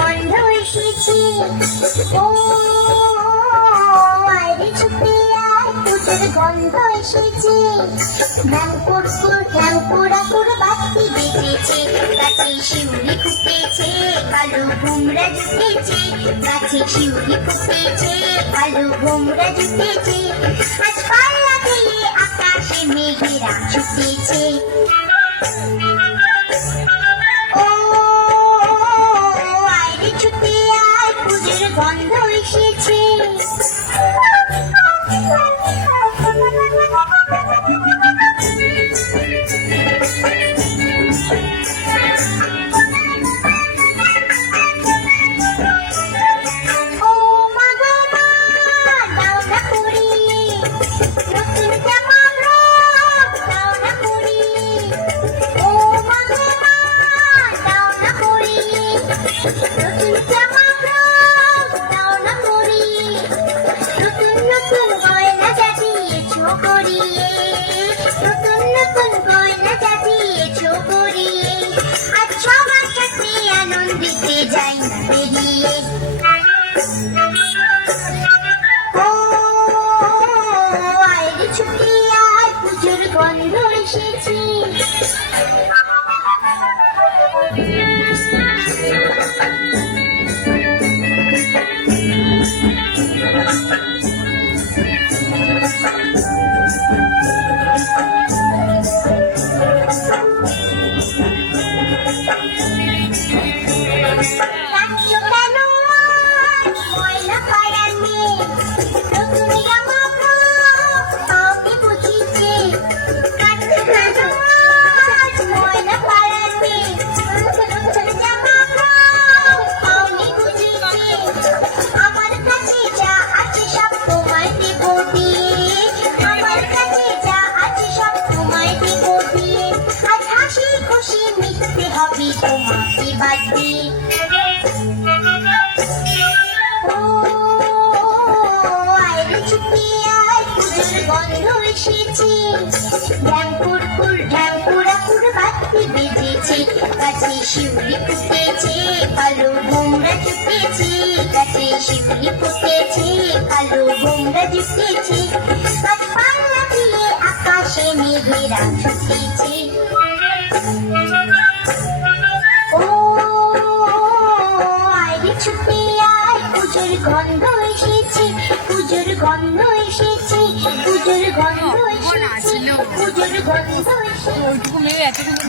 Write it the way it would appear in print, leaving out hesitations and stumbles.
গন্ধ এসেছে, বাতি বেজেছে, গাছে শিউলি ফুটেছে, কালো ভোমরা জুটেছে, গাছে শিউলি ফুটেছে, কালো ভোমরা জুটেছে, আজ পাল্লা দিয়ে আকাশে মেঘেরা ছুটেছে। ও আয় ছুটে আয়, পুজোর গন্ধ এসেছে। গন্ধ এসেছে। তোমাকে বাঁধবে ও আয় ছুটে আয়, পুজোর গন্ধ এসেছে। ঢ্যাংকুর বাতি বেজেছে, গাছে শিউলি ফুটেছে, কালো ভোমরা জুটেছে, গাছে শিউলি ফুটেছে, কালো ভোমরা জুটেছে, আজ পাল্লা দিয়ে আকাশে মেঘেরা ছুটেছে। ছুটে আয়, পুজোর গন্ধ এসেছে, পুজোর গন্ধ এসেছে, পুজোর গন্ধ এসেছে, পুজোর গন্ধ এসেছে।